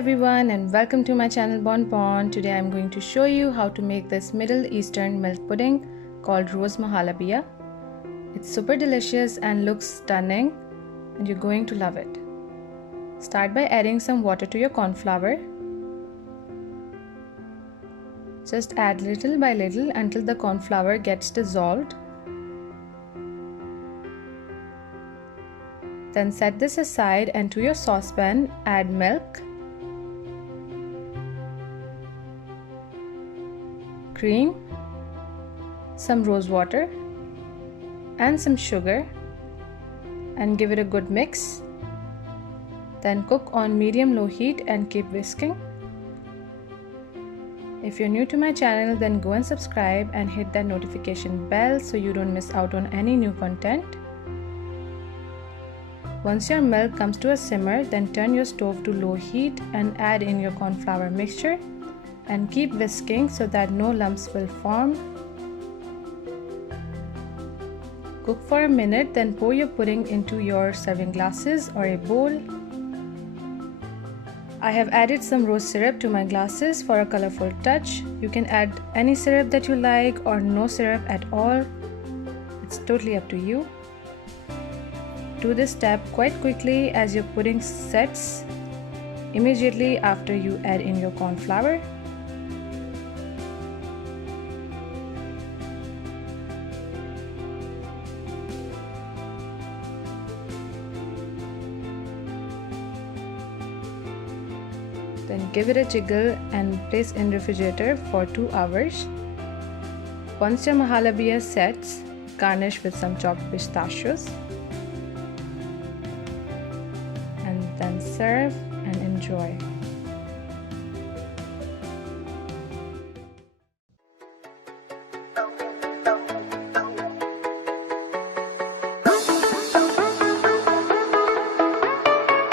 everyone and welcome to my channel Bon. Today I'm going to show you how to make this Middle Eastern milk pudding called Rose Mahalabia. It's super delicious and looks stunning and you're going to love it. Start by adding some water to your corn flour. Just add little by little until the corn flour gets dissolved. Then set this aside and to your saucepan add milk, cream, some rose water and some sugar and give it a good mix. Then cook on medium-low heat and keep whisking. If you're new to my channel, then go and subscribe and hit that notification bell so you don't miss out on any new content. Once your milk comes to a simmer, then turn your stove to low heat and add in your corn flour mixture and keep whisking so that no lumps will form. Cook for a minute, then pour your pudding into your serving glasses or a bowl. I have added some rose syrup to my glasses for a colorful touch. You can add any syrup that you like or no syrup at all. It's totally up to you. Do this step quite quickly as your pudding sets immediately after you add in your corn flour. Then give it a jiggle and place in refrigerator for 2 hours. Once your Mahalabia sets, garnish with some chopped pistachios. And then serve and enjoy.